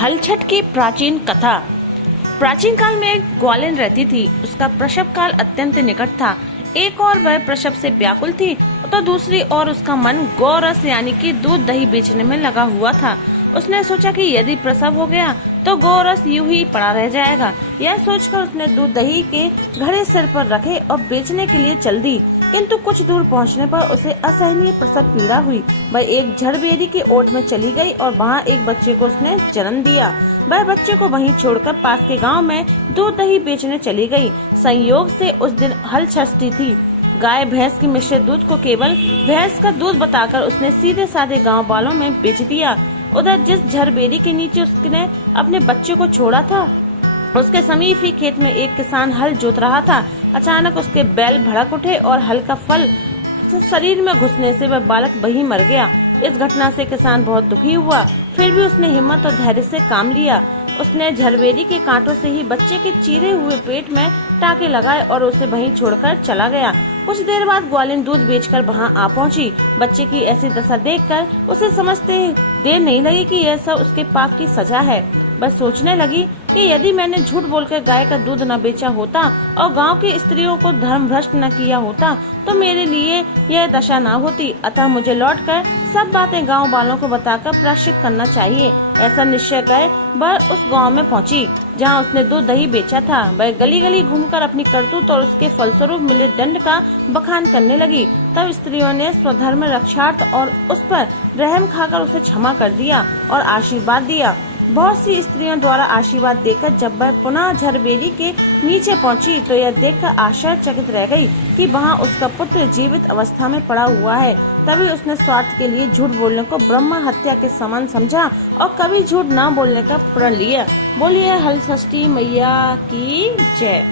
हलछट की प्राचीन कथा। प्राचीन काल में एक ग्वालिन रहती थी। उसका प्रसव काल अत्यंत निकट था। एक और वह प्रसव से व्याकुल थी तो दूसरी ओर उसका मन गौरस यानी कि दूध दही बेचने में लगा हुआ था। उसने सोचा कि यदि प्रसव हो गया तो गौरस यूं ही पड़ा रह जाएगा। यह सोचकर उसने दूध दही के घड़े सिर पर रखे और बेचने के लिए चल दी। किंतु कुछ दूर पहुंचने पर उसे असहनीय प्रसव पीड़ा हुई। वह एक झड़बेरी की ओट में चली गई और वहां एक बच्चे को उसने जन्म दिया। वह बच्चे को वहीं छोड़कर पास के गांव में दूध दही बेचने चली गई। संयोग से उस दिन हल षष्ठी थी। गाय भैंस की मिश्रित दूध को केवल भैंस का दूध बताकर उसने सीधे साधे गांव वालों में बेच दिया। उधर जिस झड़बेरी के नीचे उसने अपने बच्चे को छोड़ा था, उसके समीप ही खेत में एक किसान हल जोत रहा था। अचानक उसके बैल भड़क उठे और हल का फल शरीर में घुसने से वह बालक वहीं मर गया। इस घटना से किसान बहुत दुखी हुआ, फिर भी उसने हिम्मत और धैर्य से काम लिया। उसने झड़बेरी के कांटों से ही बच्चे के चीरे हुए पेट में टाके लगाए और उसे वहीं छोड़कर चला गया। कुछ देर बाद ग्वालिन दूध बेचकर वहां आ पहुंची। बच्चे की ऐसी दशा देखकर उसे समझते देर नहीं लगी कि यह सब उसके पाप की सजा है। बस सोचने लगी कि यदि मैंने झूठ बोलकर गाय का दूध न बेचा होता और गांव की स्त्रियों को धर्म भ्रष्ट न किया होता तो मेरे लिए यह दशा न होती। अतः मुझे लौटकर सब बातें गांव वालों को बताकर प्रायश्चित करना चाहिए। ऐसा निश्चय कर वह उस गांव में पहुंची जहां उसने दूध दही बेचा था। वह गली गली घूमकर अपनी करतूत और उसके फलस्वरूप मिले दंड का बखान करने लगी। तब स्त्रियों ने स्वधर्म रक्षार्थ और उस पर रहम खाकर उसे क्षमा कर दिया और आशीर्वाद दिया। बहुत सी स्त्रियों द्वारा आशीर्वाद देकर जब वह पुनः झड़बेरी के नीचे पहुंची तो यह देखकर आश्चर्यचकित रह गई कि वहां उसका पुत्र जीवित अवस्था में पड़ा हुआ है। तभी उसने स्वार्थ के लिए झूठ बोलने को ब्रह्म हत्या के समान समझा और कभी झूठ न बोलने का प्रण लिया। बोलिए हल षष्ठी मैया की जय।